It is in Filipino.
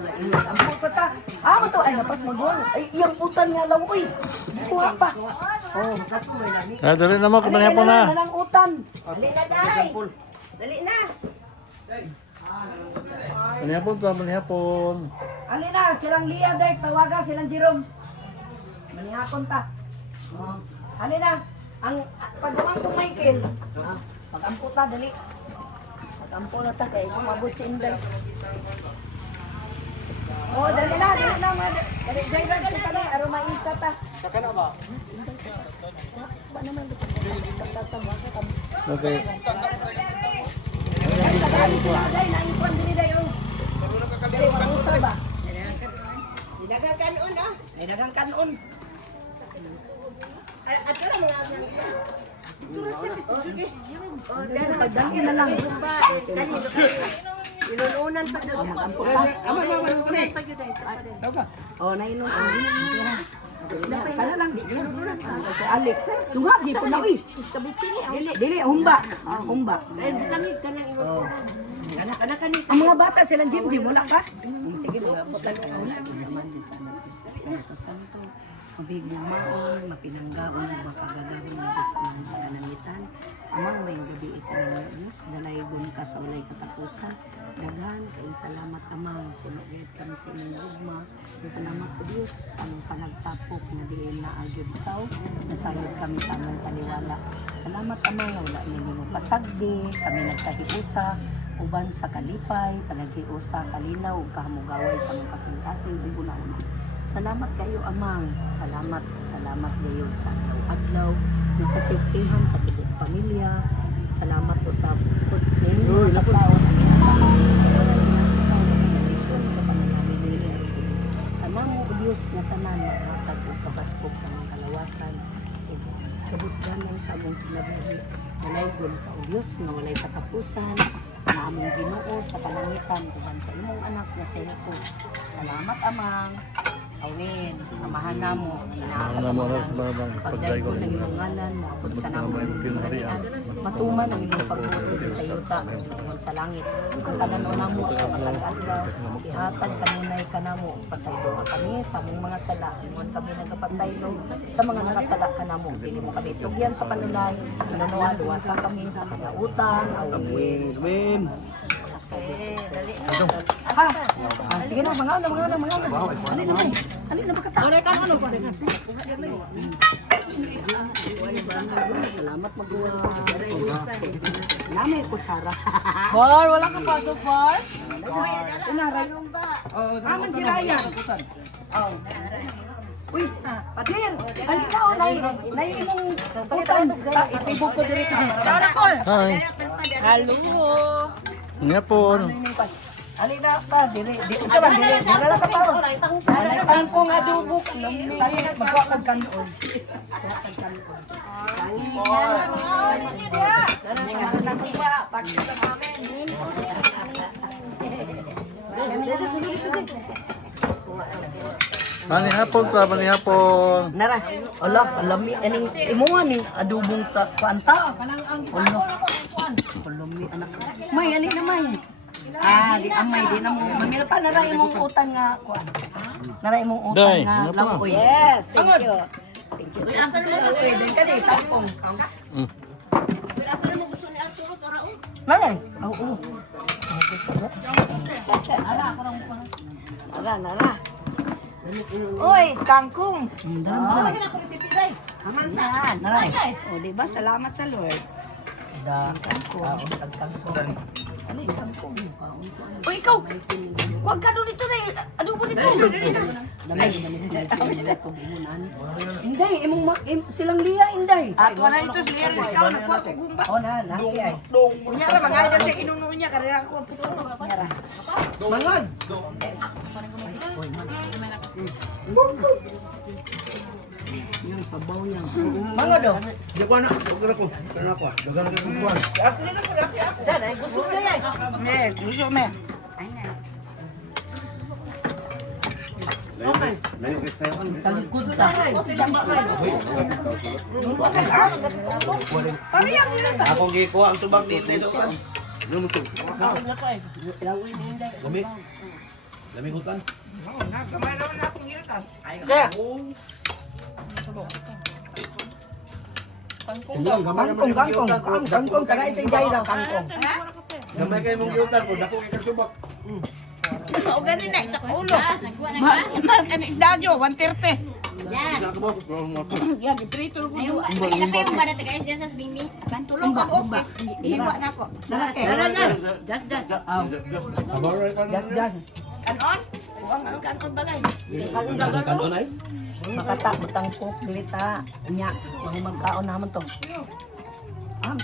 na ingon. Ang pusa ta. Mo to ay napas magwang. Ay iyang utan nga law oy. Kuha pa. Oh. Dali na mo, kumanihapon na. Manang utan. Dali na, day. Dali na. Manihapon to, manihapon. Ali na, silang Lia day, tawaga silang Jerome. Manihapon ta. Oh. Ali na. Ang pagdumang kong Michael. Pag-ampo ta dali. Pag-ampo na ta kay kumabot si Inday. Oh, dali na, dali na. Dali jayran si kani aron maisa ta. Saka na ba? Ba naman dito. Okay. Ay, tagali si Inday na ipon dili dayo. Dili mag-usa ba? Dinagang kanon, ah. Ay dagang kanon. Ato na mga ito na siya, si Judy. Oh, Pagdangin na lang. kanino ka? Inununan pa daw siya. Oh, nainom ko. Kala lang di si Alex. Tunga di po na uy. Kabitsi ni, Dili humba. Humba. kanit ka na inununan. Kanit. Ang mga bata silang Jim wala ka? Sige, bukas sa una, sa mandi sa Espiritu Santo, mabigmaon, mapinanggaon, makagagawin na disman sa kanamitan. Amang may gabi ikanang Diyos, dalaygon ka sa walay katapusan. Daghan, kayong salamat amang, sinugit kami sa inyong gugma. Salamat po Diyos, among panagtapok na diin na agyod tao, nasayod kami sa among paniwala. Salamat amang, wala ninyo pasagdi, kami nagkahiusa, uban sa kalipay, panagiusa, kalinaw, ug kahamugaway sa mga kasing-kasing ug una-una. Salamat kayo amang, salamat gayud sa adlaw, nakasiftihan sa tibok pamilya. Salamat po sa food ninyo, sa tao, amang o Diyos nga tanan, matag ug kabaskog sa mga kalawasan, ug kabusganan sa among kinabuhi. Dalaygon ka o Diyos nga walay katapusan, na among Ginoo sa panangitan uban sa imong anak nga si Jesus. Salamat amang. Awin, amahan namo, pagdaygon ng iyong ngalan, maabot ka namo ng pinaharian, matuman ang iyong pagbuti sa yuta, sa langit. Ang kanano namo sa matag adlaw, ihatag kanunay ka namo, pasaylo ka kami sa among mga sala, ingon kami nagapasaylo sa mga nakasala ka namo, dili mo kami tugyan sa panulay, nanunuan, luwasa kami sa kanautan, awin. Ha? Sige na, mga ano. Ano na makata? Salamat magawa. Namay kutsara. Bar, wala kang pasok, Bar? Inaray. Aman si Ryan. Oh. Uy, Padir, ang ikaw, naimong tutan. Isibog ko dito. Hi. Hello. Manihapon. Ali na pa, dire na ka pa. Alay tangkong adobo, lami, magwa kag kanon. Manihapon to, manihapon. Nara, ala, lami aning imuha ni adobong kwanta. Ano? Lami anak. May ali na may. Di amay di na mo. Mamila pa nara imong utan nga kuan. Nara imong utan Day, nga ano pa? lakoy. Yes, thank you. Uy, asa naman pwede ka di tapong. Asa na mo gusto ni Arturo Karao? Nara. Oo. Nara. Uy, kangkong. Lagi na ako ni si Piday. Nara. O, diba? Salamat sa Lord. Kangkong. Ano yung kangkong? O ikaw, huwag ka doon ito na adobo nito. Inday, silang Lia, Inday. Ato na ito, siya rin ikaw, nagkuha ko gumba. O na, laki ay. Kunya ra, mga idol siya inuno niya, karera ko ang putong. Kunya ra. Mangod. Yung sabaw niya. Mangod o. Di ko anak, huwag ko. Kaya ako, dagan ka kong buwan. Diyan, ay gusto niya yan. Yes, gusto me. Layo kayo sa'yo. Talikod ka. Akong gikuha ang subak dito na isukan. Lumutok. Gumi. Dami hutan. Kaya, kangkong, taga ito yung jay lang, kangkong. Gamay kayo mong hutan po. Dako kay kasubak. O ganin na, ito ulo. Mahal ka ni isdadyo, 130. Yan. Yan, iprito ko. Ayun ba? Nakita kayo ba natin guys dyan sa Bimbi? Apan? Tulong ka, okay. Ihiwa na ako. Lalaki. Jas, jas. Abaray pa na. Yan. Kanon? Huwag ang kanon balay. Kanon ay? Makata, matangkok, dilita. Nya, magkaon naman to.